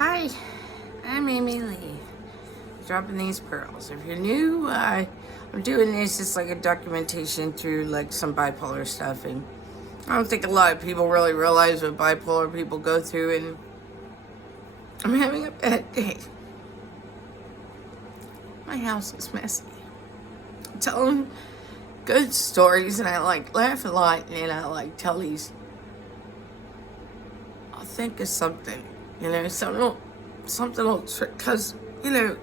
Hi, I'm Amy Lee, dropping these pearls. If you're new, I'm doing this just like a documentation through like some bipolar stuff, and I don't think a lot of people really realize what bipolar people go through, and I'm having a bad day. My house is messy. I'm telling good stories, and I like laugh a lot, and I like tell these. I'll think of something, something will trick, because, the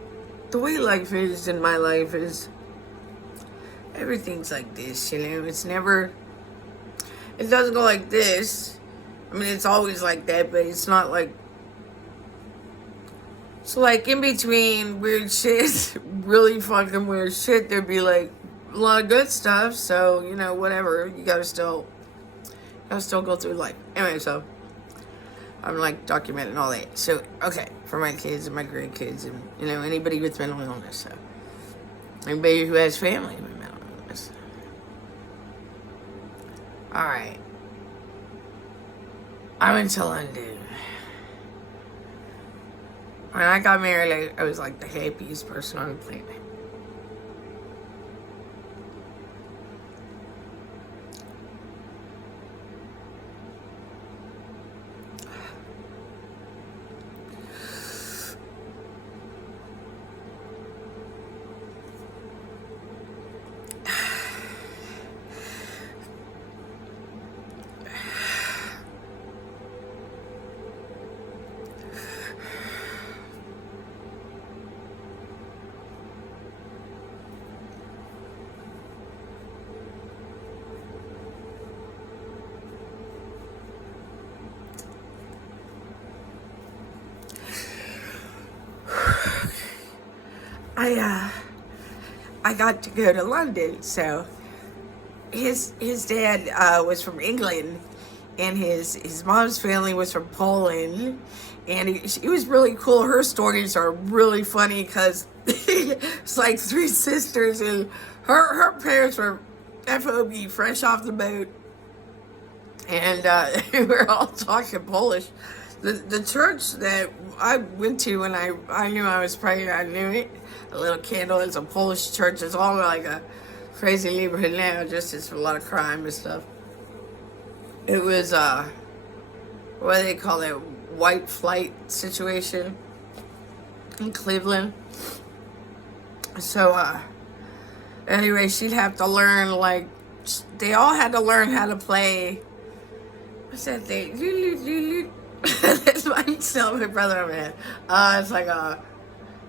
way life is in my life is, everything's like this, it's never, it doesn't go like this. I mean, it's always like that, but it's not like, so like in between weird shit, really fucking weird shit, there'd be like a lot of good stuff, so, whatever, you gotta still go through life. Anyway, so I'm like documenting all that. So, okay, for my kids and my grandkids and, anybody with mental illness. So, anybody who has family with mental illness. Alright. I went to London. When I got married, I was like the happiest person on the planet. I got to go to London, so his dad was from England, and his mom's family was from Poland, and it was really cool. Her stories are really funny because it's like three sisters, and her parents were FOB, fresh off the boat, and we were all talking Polish. The church that I went to when I knew I was pregnant, I knew it. A little candle. It's a Polish church. It's all like a crazy neighborhood now. Just it's a lot of crime and stuff. It was what do they call it? White flight situation in Cleveland. So anyway, she'd have to learn, like, they all had to learn how to play. What's that thing? That's my brother, man.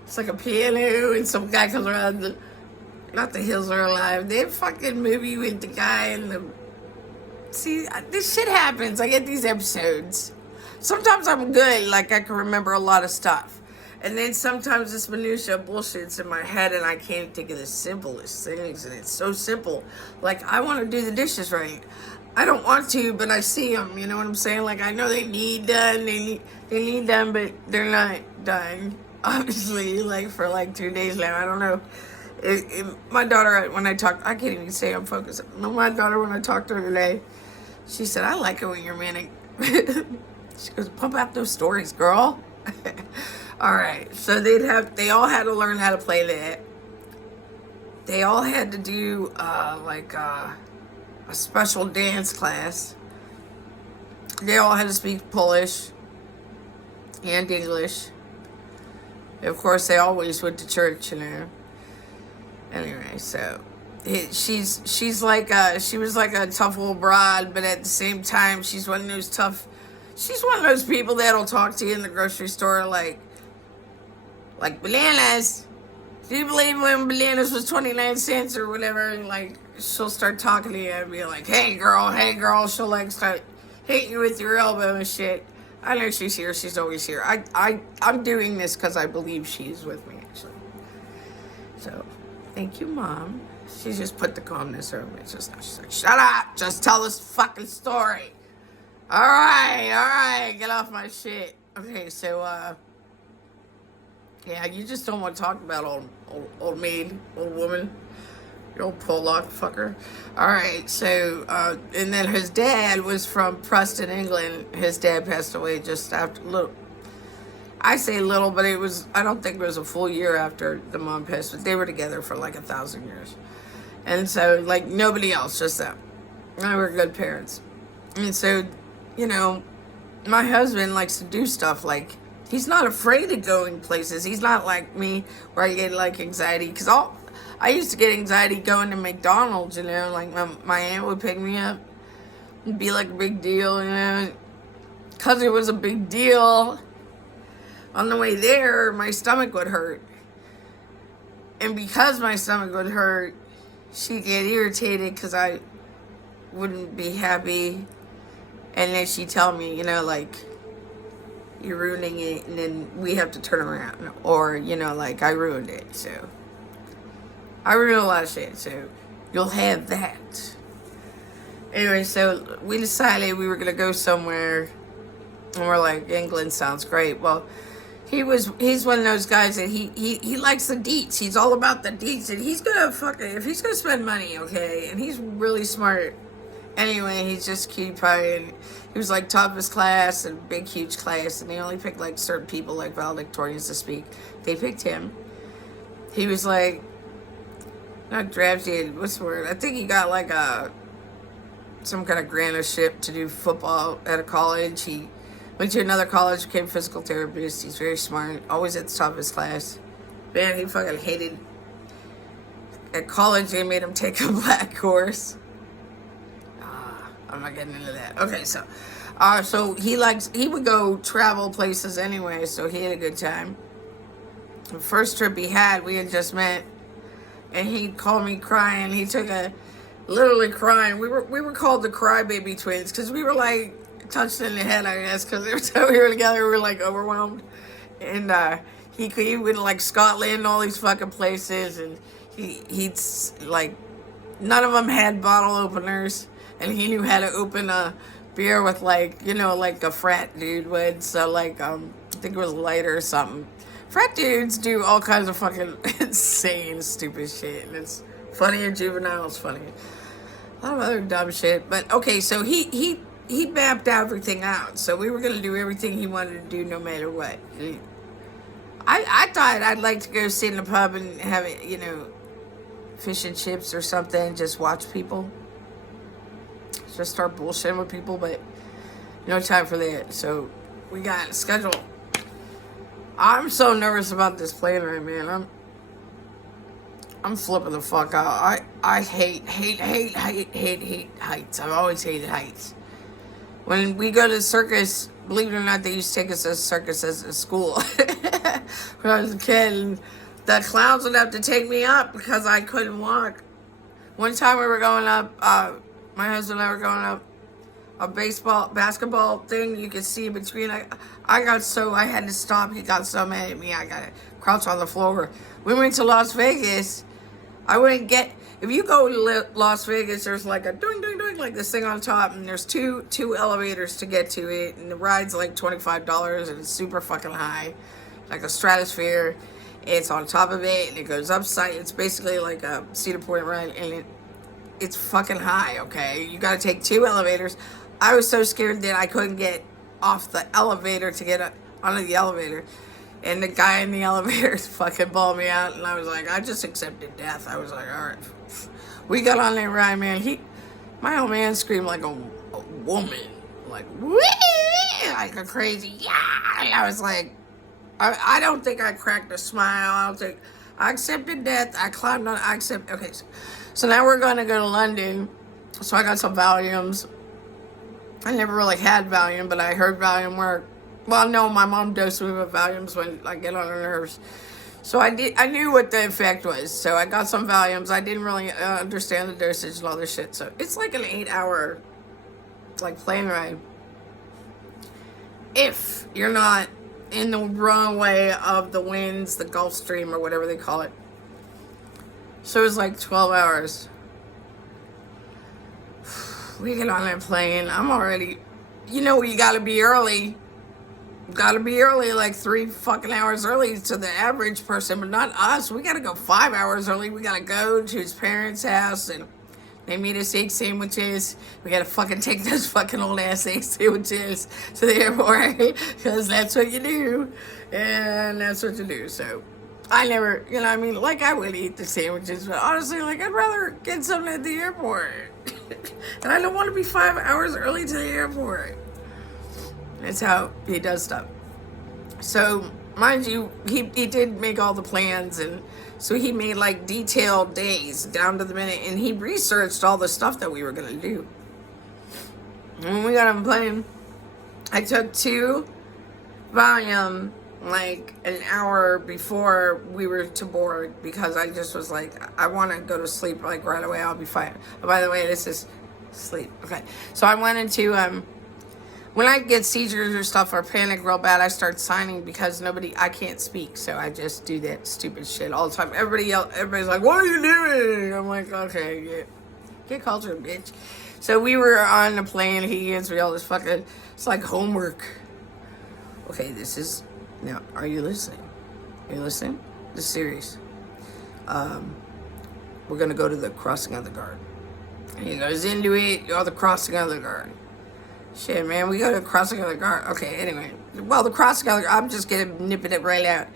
It's like a piano, and some guy comes around. Not the hills are alive. That fucking movie with the guy and the. See, this shit happens. I get these episodes. Sometimes I'm good, like I can remember a lot of stuff, and then sometimes this minutia bullshit's in my head, and I can't think of the simplest things, and it's so simple. Like, I want to do the dishes right. I don't want to, but I see them. You know what I'm saying? Like, I know they need done. They need done, but they're not done. Obviously, like, for like 2 days now. I don't know. My daughter, when I talked, I can't even say I'm focused. No, my daughter, when I talked to her today, she said, "I like it when you're manic." She goes, "Pump out those stories, girl." All right. So they all had to learn how to play that. They all had to do a special dance class. They all had to speak Polish and English. Of course, they always went to church, Anyway, so she's like she was like a tough old broad, but at the same time, she's one of those people that'll talk to you in the grocery store like bananas. Do you believe when bananas was 29 cents or whatever? And like, she'll start talking to you and be like, hey girl. She'll like start hitting you with your elbow and shit. I know she's here. She's always here. I'm doing this because I believe she's with me, actually. So, thank you, Mom. She just put the calmness over me. She's like, shut up. Just tell this fucking story. All right. Get off my shit. Okay, so, yeah, you just don't want to talk about old maid, old woman. You old Pollock fucker. Alright, so, and then his dad was from Preston, England. His dad passed away just after, I say little, but I don't think it was a full year after the mom passed, but they were together for like 1,000 years. And so, like, nobody else, just them. They were good parents. And so, you know, my husband likes to do stuff like, he's not afraid of going places. He's not like me where I get like anxiety. Because I used to get anxiety going to McDonald's, you know, like my aunt would pick me up. It'd be like a big deal, you know. Because it was a big deal, on the way there, my stomach would hurt. And because my stomach would hurt, she'd get irritated because I wouldn't be happy. And then she'd tell me, you know, like, you're ruining it, and then we have to turn around. Or, you know, like, I ruined it, so. I ruined a lot of shit, so you'll have that. Anyway, so we decided we were going to go somewhere, and we're like, England sounds great. Well, he's one of those guys that he likes the deets. He's all about the deets, and he's gonna if he's gonna spend money, okay, and he's really smart. Anyway, he's just cutie pie, and he was like top of his class and big huge class, and they only picked like certain people like valedictorians to speak. They picked him. He was like, not drafted, what's the word? I think he got like some kind of grantorship to do football at a college. He went to another college, became a physical therapist. He's very smart, always at the top of his class. Man, he fucking hated. At college, they made him take a black course. I'm not getting into that. Okay, so he would go travel places anyway, so he had a good time. The first trip he had, we had just met, and he called me crying. He took literally crying. We were called the crybaby twins because we were like touched in the head, I guess, because every time we were together, we were like overwhelmed. And he went to like Scotland and all these fucking places, and he'd like, none of them had bottle openers. And he knew how to open a beer with, like, you know, like a frat dude would. So, like, I think it was lighter or something. Frat dudes do all kinds of fucking insane, stupid shit. And it's funny and juvenile. It's funny. A lot of other dumb shit. But, okay, so he mapped everything out. So we were going to do everything he wanted to do no matter what. I thought I'd like to go sit in a pub and have it, you know, fish and chips or something. Just watch people. Just start bullshitting with people, but no time for that. So we got a schedule. I'm so nervous about this plane ride, man. I'm flipping the fuck out. I hate heights. I've always hated heights. When we go to the circus, believe it or not, they used to take us to circuses at school. When I was a kid, and the clowns would have to take me up because I couldn't walk. One time we were going up, my husband and I were going up a basketball thing. You could see between. I had to stop. He got so mad at me. I got to crouch on the floor. We went to Las Vegas. I wouldn't get. If you go to Las Vegas, there's like a doing, like this thing on top, and there's two elevators to get to it, and the ride's like $25, and it's super fucking high, like a stratosphere. It's on top of it, and it goes upside. It's basically like a Cedar Point ride, and it's fucking high, okay? You gotta take 2 elevators. I was so scared that I couldn't get off the elevator to get onto the elevator. And the guy in the elevator fucking bawled me out, and I was like, I just accepted death. I was like, all right. We got on that ride, man. My old man screamed like a woman. Like, whee! Like a crazy, yeah! And I was like, I don't think I cracked a smile. I accepted death. I climbed on, okay, so now we're going to go to London. So I got some Valiums. I never really had Valium, but I heard Valium work. Well, no, my mom dosed me with Valiums when I get on her nerves. So I knew what the effect was. So I got some Valiums. I didn't really understand the dosage and all this shit. So it's like an 8-hour, like, plane ride. If you're not in the wrong way of the winds, the Gulf Stream, or whatever they call it. So it was like 12 hours. We get on that plane. I'm already, you know, you gotta be early. Gotta be early, like 3 fucking hours early to the average person, but not us. We gotta go 5 hours early. We gotta go to his parents' house, and They made us egg sandwiches. We gotta fucking take those fucking old ass egg sandwiches to the airport because that's what you do, and that's what you do. So I never, you know, I mean, like I would eat the sandwiches, but honestly, like I'd rather get something at the airport, and I don't want to be 5 hours early to the airport. That's how he does stuff. So mind you, he did make all the plans, and so he made like detailed days down to the minute, and he researched all the stuff that we were gonna do. And when we got on the plane, I took 2 Valium like an hour before we were to board because I just was like, I want to go to sleep like right away. I'll be fine. Oh, by the way, this is sleep. Okay, so I went into when I get seizures or stuff or panic real bad, I start signing because I can't speak, so I just do that stupid shit all the time. Everybody's like, what are you doing? I'm like, okay, get cultured, bitch. So we were on the plane, he gives me all this fucking, it's like homework. Okay, now, are you listening? Are you listening? This is serious. We're gonna go to the crossing of the Gaurd. And he goes into it, the crossing of the Gaurd. Shit, man, we go to the crossing of the Gaurd. Okay, anyway. Well, the crossing of the Gaurd, I'm just gonna nip it right out.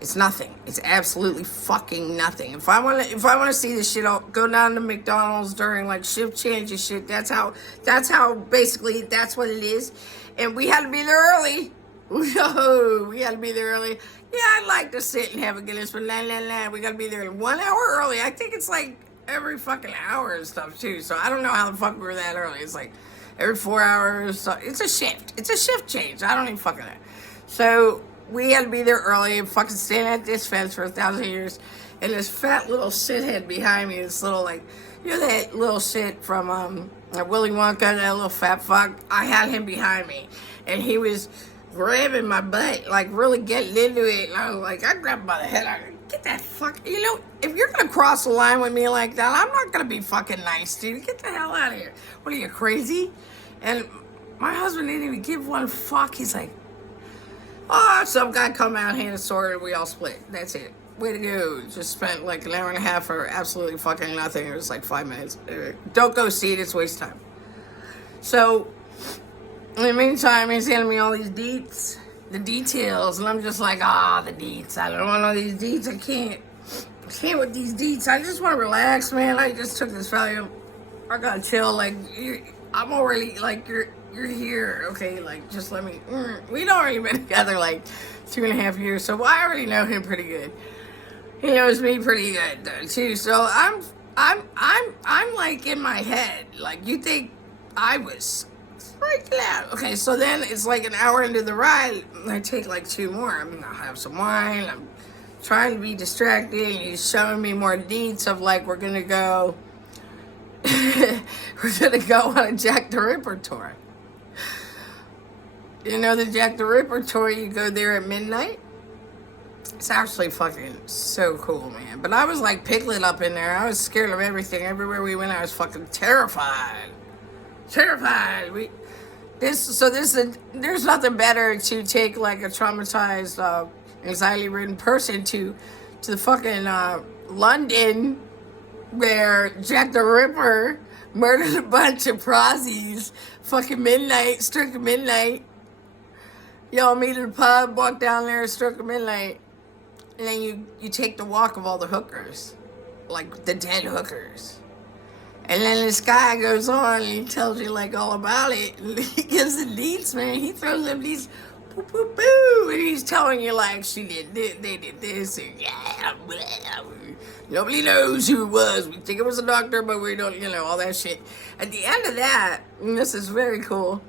It's nothing. It's absolutely fucking nothing. If I wanna see this shit, I'll go down to McDonald's during like shift change and shit. That's how basically that's what it is. And we had to be there early. Whoa, we gotta be there early. Yeah, I'd like to sit and have a Guinness, but we gotta be there 1 hour early. I think it's like every fucking hour and stuff too. So I don't know how the fuck we were that early. It's like every 4 hours. So it's a shift. It's a shift change. I don't even fucking know. So we had to be there early and fucking stand at this fence for 1,000 years. And this fat little shithead behind me, this little like, you know that little shit from Willy Wonka, that little fat fuck? I had him behind me. And he was grabbing my butt, like really getting into it, and I was like, I grabbed him by the head. I go, get that fuck, you know, if you're gonna cross the line with me like that, I'm not gonna be fucking nice, dude. Get the hell out of here. What are you, crazy? And my husband didn't even give one fuck. He's like, oh, some guy come out, hand a sword, and we all split. That's it. Way to go. Just spent like an hour and a half for absolutely fucking nothing. It was like 5 minutes. Don't go see it. It's waste time. So in the meantime, he's handing me all these deets, the details, and I'm just like, the deets. I don't want all these deets. I can't with these deets. I just want to relax, man. I just took this Valium. I gotta chill. Like, I'm already, like, you're here, okay? Like, just let me, we'd already been together, like, 2.5 years, so I already know him pretty good. He knows me pretty good, though, too. So I'm like, in my head. Like, you think I was freaking out. Okay, so then it's like an hour into the ride, and I take like 2 more. I'm gonna have some wine. I'm trying to be distracted, and he's showing me more deets of like, we're gonna go on a Jack the Ripper tour. You know the Jack the Ripper tour, you go there at midnight? It's actually fucking so cool, man. But I was like Piglet up in there. I was scared of everything. Everywhere we went, I was fucking terrified. There's nothing better to take like a traumatized, anxiety-ridden person to the fucking London, where Jack the Ripper murdered a bunch of prozzies, fucking midnight, struck at midnight. Y'all meet at a pub, walk down there, struck at midnight, and then you take the walk of all the hookers, like the dead hookers. And then this guy goes on and he tells you like all about it. And he gives the deets, man. He throws them deets, boo, boo, boo. And he's telling you like they did this, and yeah, blah. Nobody knows who it was. We think it was a doctor, but we don't, all that shit. At the end of that, and this is very cool,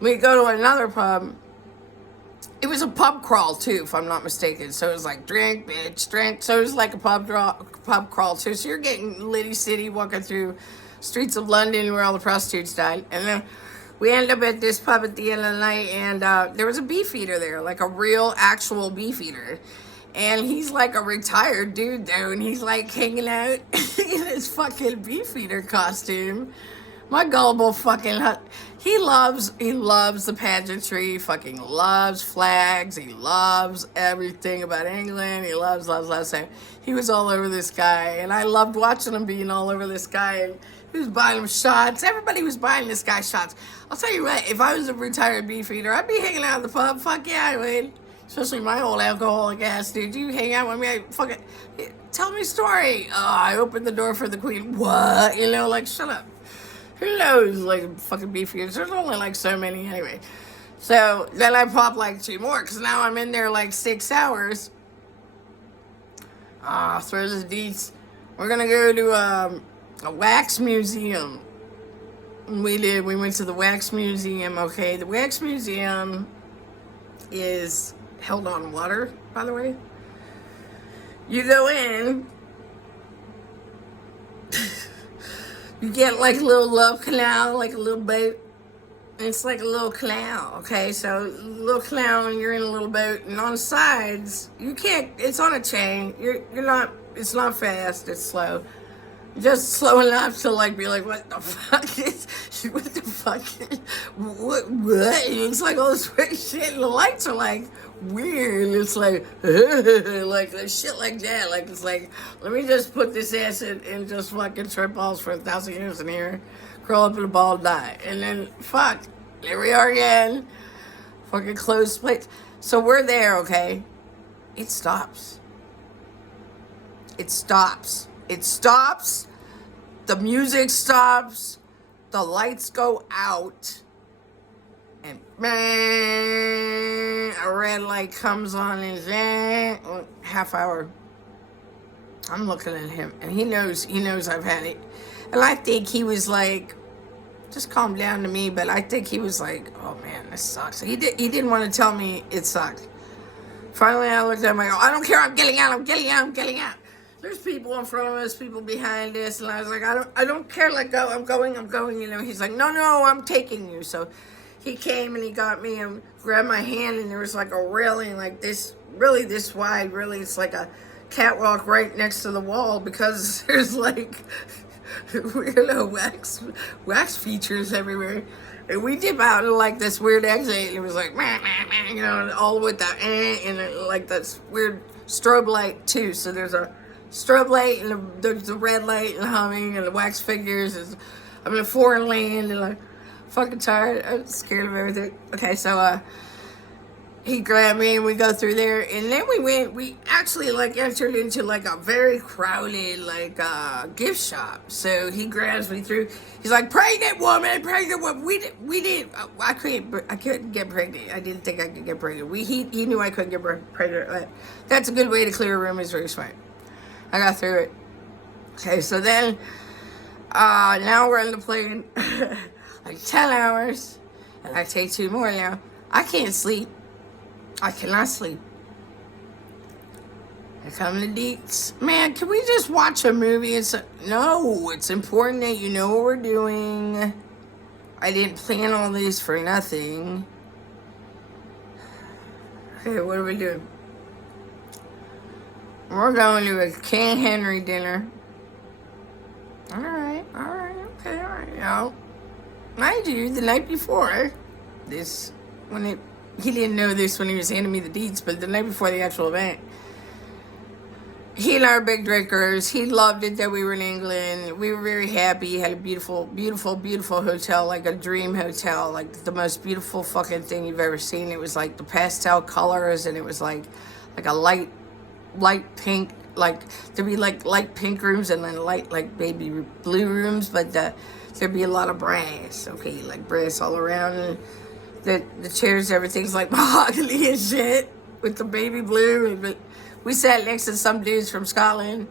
we go to another pub. It was a pub crawl too, if I'm not mistaken. So it was like drink, bitch, drink. So it was like a pub crawl too. So you're getting Liddy City, walking through streets of London where all the prostitutes died. And then we end up at this pub at the end of the night, and there was a beef eater there, like a real, actual beef eater. And he's like a retired dude though, and he's like hanging out in his fucking beef eater costume My gullible fucking he loves the pageantry. He fucking loves flags. He loves everything about England. He loves. So he was all over this guy, and I loved watching him being all over this guy. And he was buying him shots. Everybody was buying this guy shots. I'll tell you what, if I was a retired beef eater, I'd be hanging out at the pub. Fuck yeah, I would. Especially my old alcoholic ass, dude. You hang out with me, I fucking tell me a story. Oh, I opened the door for the queen. What? You know, like, shut up. Who knows, like, fucking beef eaters? There's only, like, so many anyway. So, then I pop, like, 2 more, because now I'm in there, like, 6 hours. Throw the deets. We're gonna go to, a wax museum. We went to the wax museum, okay? The wax museum is held on water, by the way. You go in, you get like a little love canal, like a little boat. It's like a little canal, okay? So, little canal, and you're in a little boat, and on the sides, you can't, it's on a chain. You're not, it's not fast, it's slow. Just slow enough to like be like, what the fuck is, what? It's like all this weird shit, and the lights are like weird. It's like, like shit like that. Like, it's like, let me just put this acid and just fucking trip balls for 1,000 years in here, curl up in a ball, die. And then, fuck, here we are again. Fucking closed place. So we're there, okay? It stops. It stops. It stops, the music stops, the lights go out, and a red light comes on, and half hour. I'm looking at him, and he knows I've had it. And I think he was like, just calm down to me, but I think he was like, oh man, this sucks. He didn't want to tell me it sucked. Finally, I looked at him, I go, I don't care, I'm getting out. There's people in front of us, people behind us, and I was like, I don't care, let go, I'm going, you know. He's like, no, I'm taking you. So he came and he got me and grabbed my hand, and there was like a railing like this, really this wide, really, it's like a catwalk right next to the wall, because there's like weirdo wax features everywhere. And we dip out in like this weird exit, and it was like, you know, all with the and like this weird strobe light too. So there's a strobe light, and there's the red light, and humming, and the wax figures. I'm in a foreign land, and I'm fucking tired. I'm scared of everything. Okay, so he grabbed me, and we go through there, and then we actually like entered into like a very crowded like gift shop. So he grabs me through. He's like, pregnant woman. We did. I couldn't get pregnant. I didn't think I could get pregnant. He knew I couldn't get pregnant. That's a good way to clear a room. He's very smart. I got through it. Okay, so then, now we're on the plane, like 10 hours, and I take 2 more now. I can't sleep. I cannot sleep. I come to deets. Man, can we just watch a movie? No, it's important that you know what we're doing. I didn't plan all this for nothing. Okay, what are we doing? We're going to a King Henry dinner. Alright, okay, alright, y'all. Mind you, the night before, he didn't know this when he was handing me the deeds, but the night before the actual event, he and I are big drinkers. He loved it that we were in England. We were very happy. He had a beautiful, beautiful, beautiful hotel, like a dream hotel, like the most beautiful fucking thing you've ever seen. It was like the pastel colors, and it was like a light pink, like there'd be like light pink rooms and then light like baby blue rooms, but there'd be a lot of brass, okay, like brass all around, and the chairs, everything's like mahogany and shit with the baby blue. But we sat next to some dudes from Scotland,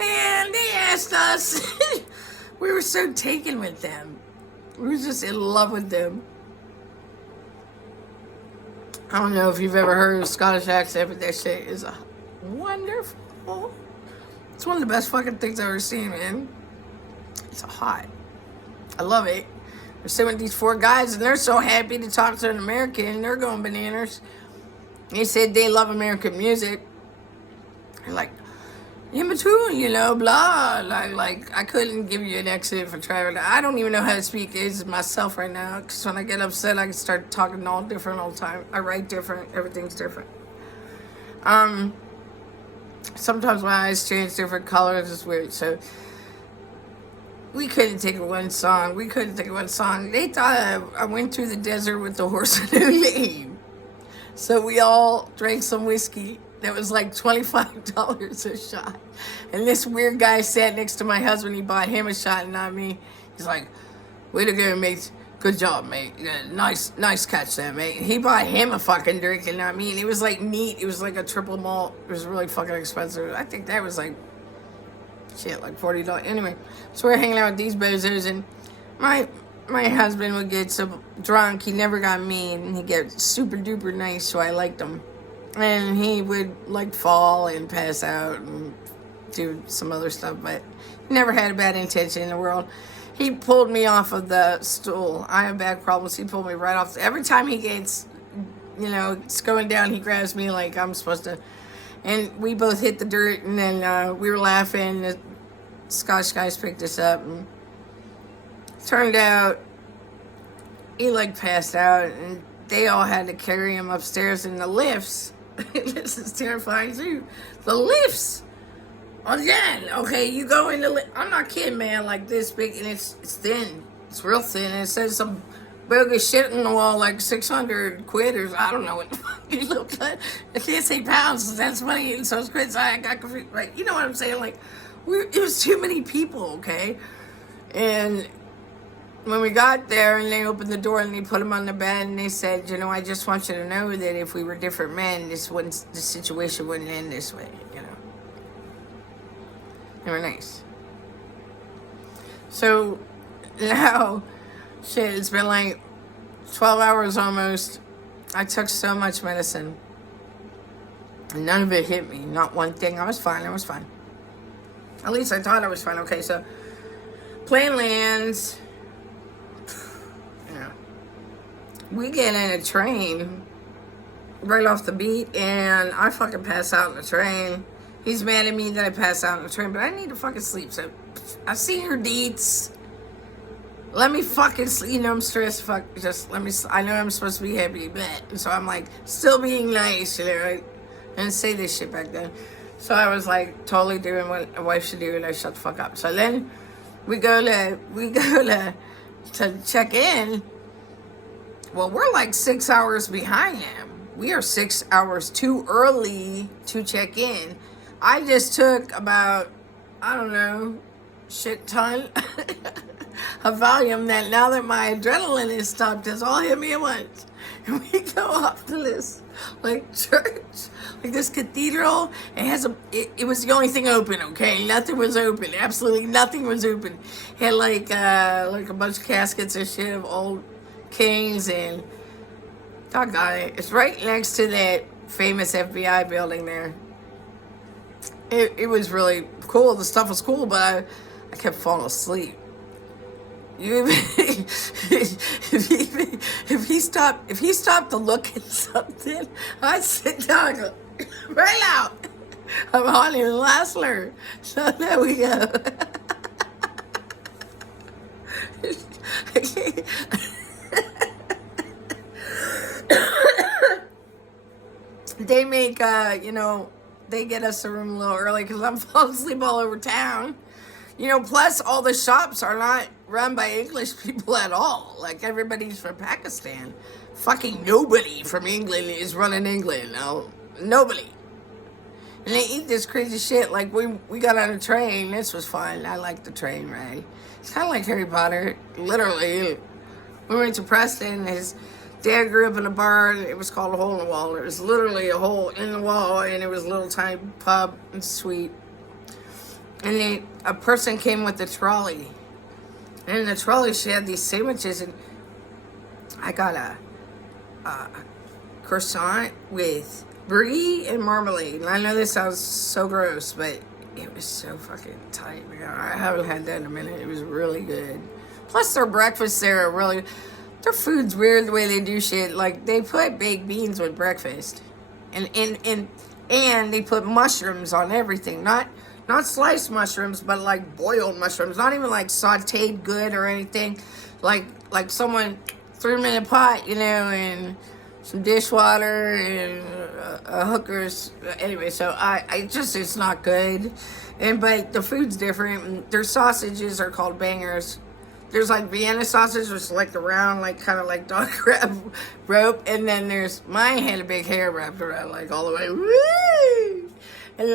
and they asked us. We were so taken with them. We were just in love with them. I don't know if you've ever heard of Scottish accent, but that shit is wonderful. It's one of the best fucking things I've ever seen, man. It's hot. I love it. We're sitting with these 4 guys, and they're so happy to talk to an American. They're going bananas. They said they love American music. They're like, in between, blah. Like I couldn't give you an exit for traveling. I don't even know how to speak is myself right now. Because when I get upset, I can start talking all different all the time. I write different. Everything's different. Sometimes my eyes change different colors. It's weird. So we couldn't take one song. They thought I went through the desert with the horse and no name. So we all drank some whiskey. That was like $25 a shot. And this weird guy sat next to my husband. He bought him a shot and not me. He's like, way to go, mate. Good job, mate. Yeah, nice catch there, mate. He bought him a fucking drink and not me. And it was like neat. It was like a triple malt. It was really fucking expensive. I think that was like, shit, like $40. Anyway, so we're hanging out with these bozos, and my husband would get so drunk. He never got mean. He'd get super duper nice, so I liked him. And he would like fall and pass out and do some other stuff, but he never had a bad intention in the world. He pulled me off of the stool. I have back problems. He pulled me right off. Every time he gets, it's going down, he grabs me like I'm supposed to. And we both hit the dirt, and then we were laughing. The Scotch guys picked us up, and turned out he like passed out, and they all had to carry him upstairs in the lifts. This is terrifying too. The lifts. Again, okay, you go in the lift. I'm not kidding, man. Like this big, and it's thin. It's real thin, and it says some bogus shit on the wall, like 600 quid or I don't know what the fuck it looked like. I can't say pounds. That's money, and so it's quid. So I got confused. Like, you know what I'm saying? Like, it was too many people, okay, and when we got there and they opened the door and they put him on the bed and they said, I just want you to know that if we were different men, the situation wouldn't end this way, They were nice. So now, shit, it's been like 12 hours almost. I took so much medicine. And none of it hit me. Not one thing. I was fine. At least I thought I was fine. Okay, so plane lands. We get in a train right off the beat, and I fucking pass out in the train. He's mad at me that I pass out in the train, but I need to fucking sleep. So I've seen your deets. Let me fucking sleep. I'm stressed. Fuck, just let me. I know I'm supposed to be happy, but so I'm like still being nice, right? And say this shit back then. So I was like totally doing what a wife should do, and I shut the fuck up. So then we go to check in. Well, we're like 6 hours behind them. We are 6 hours too early to check in. I just took about, I don't know, shit ton of volume that now that my adrenaline is stopped, it's all hit me at once. And we go off to this, like, church, like this cathedral. It was the only thing open, okay? Nothing was open. Absolutely nothing was open. It had like a bunch of caskets and shit of old kings, and doggone it, it's right next to that famous FBI building there. It was really cool. The stuff was cool, but I kept falling asleep. If he stopped to look at something, I'd sit down and go, right out. I'm on his last slur. So there we go. They make, they get us a room a little early because I'm falling asleep all over town. Plus all the shops are not run by English people at all. Like, everybody's from Pakistan. Fucking nobody from England is running England. No, nobody. And they eat this crazy shit. Like, we got on a train. This was fun. I liked the train ride. It's kind of like Harry Potter. Literally. We went to Preston. His dad grew up in a bar. It was called a hole in the wall. It was literally a hole in the wall, and it was a little tiny pub and suite. And a person came with a trolley. And in the trolley, she had these sandwiches, and I got a croissant with brie and marmalade. And I know this sounds so gross, but it was so fucking tight, man. I haven't had that in a minute. It was really good. Plus, their breakfasts there are really... Their food's weird the way they do shit. Like, they put baked beans with breakfast. And they put mushrooms on everything. Not Not sliced mushrooms, but like boiled mushrooms. Not even like sauteed good or anything. Like someone threw them in a pot, and some dishwater and a hooker's. Anyway, so it's not good. But the food's different. Their sausages are called bangers. There's like Vienna sausage, which is like the round, like kind of like dog crab rope. And then mine had a big hair wrapped around like all the way. Woo! And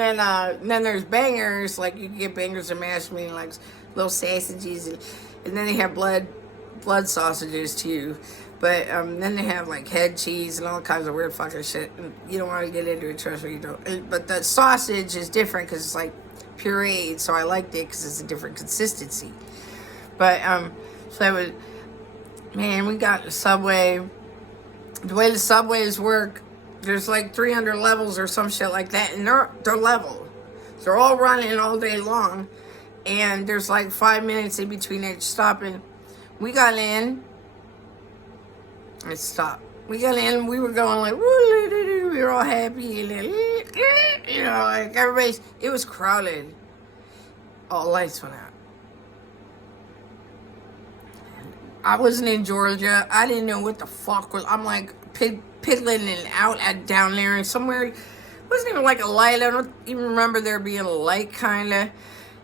then there's bangers, like you can get bangers and mashed meat, like little sausages. And then they have blood sausages too. But then they have like head cheese and all kinds of weird fucking shit. And you don't want to get into it, trust me, you don't. But the sausage is different because it's like pureed, so I liked it because it's a different consistency. But so it was, man, we got the subway. The way the subways work, there's like 300 levels or some shit like that, and they're level. They're all running all day long, and there's like 5 minutes in between each stopping. We got in. It stopped. We got in. We were going like, woo, we were all happy, and then, like everybody's. It was crowded. All lights went out. I wasn't in Georgia. I didn't know what the fuck was. I'm like Piglet and out down there and somewhere. It wasn't even like a light. I don't even remember there being a light, kind of.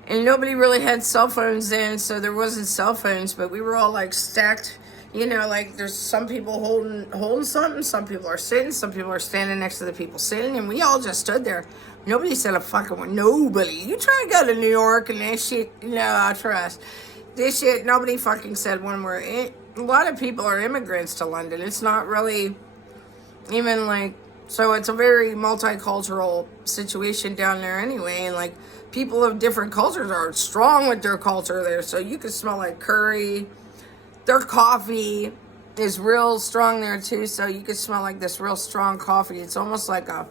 And nobody really had cell phones then, so there wasn't cell phones. But we were all like stacked. Like there's some people holding something. Some people are sitting. Some people are standing next to the people sitting. And we all just stood there. Nobody said a fucking word. Nobody. You try to go to New York and that shit. No, I trust. This shit, nobody fucking said one word. A lot of people are immigrants to London. It's not really even like, so it's a very multicultural situation down there anyway. And like people of different cultures are strong with their culture there. So you can smell like curry. Their coffee is real strong there too. So you can smell like this real strong coffee. It's almost like a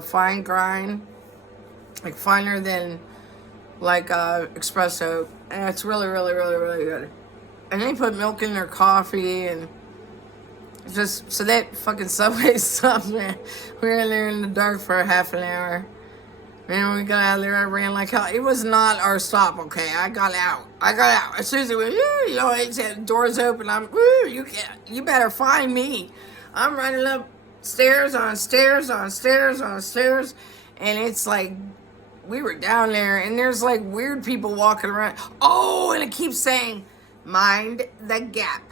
fine grind, like finer than like espresso. And it's really, really, really, really good. And they put milk in their coffee and just, so that fucking Subway stopped, man. We were in there in the dark for half an hour. Man, when we got out of there, I ran like hell. It was not our stop, okay? I got out. As soon as it went, it's had doors open. You better find me. I'm running up stairs on stairs on stairs on stairs. And it's like, we were down there, and there's like weird people walking around. Oh, and it keeps saying, mind the gap.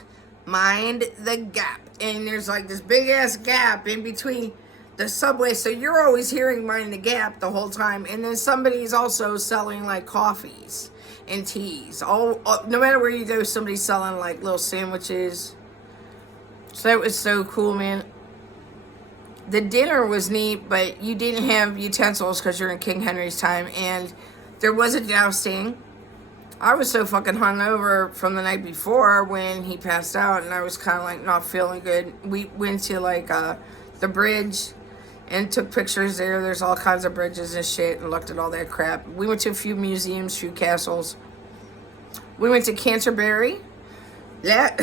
Mind the gap. And there's like this big ass gap in between the subway. So you're always hearing mind the gap the whole time. And then somebody's also selling like coffees and teas. No matter where you go, somebody's selling like little sandwiches. So it was so cool, man. The dinner was neat, but you didn't have utensils because you're in King Henry's time, and there was a jousting. I was so fucking hungover from the night before when he passed out, and I was kind of like not feeling good. We went to like the bridge and took pictures there. There's all kinds of bridges and shit, and looked at all that crap. We went to a few museums, few castles. We went to Canterbury. Yeah,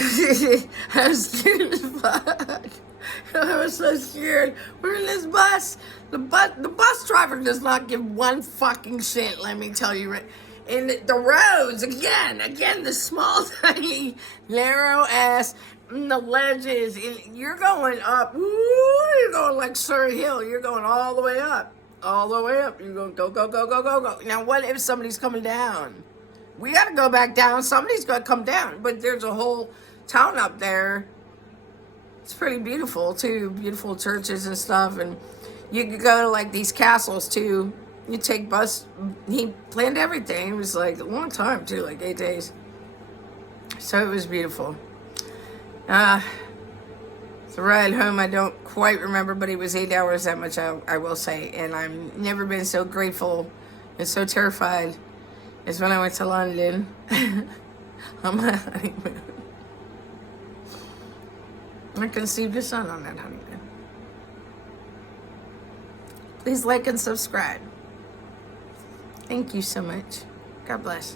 I was scared as fuck. I was so scared. We're in this bus. The bus driver does not give one fucking shit, let me tell you. And the roads, again, the small, tiny, narrow ass, and the ledges, and you're going up. Woo, you're going like Surrey Hill. You're going all the way up. All the way up. You're going go, go, go, go, go, go. Now, what if somebody's coming down? We got to go back down. Somebody's going to come down. But there's a whole town up there. It's pretty beautiful, too. Beautiful churches and stuff. And you could go to, like, these castles, too. You take bus. He planned everything. It was, like, a long time, too. Like, 8 days. So it was beautiful. The ride home, I don't quite remember, but it was 8 hours, that much I will say. And I've never been so grateful and so terrified as when I went to London on my honeymoon. I conceived a son on that honeymoon. Please like and subscribe. Thank you so much. God bless.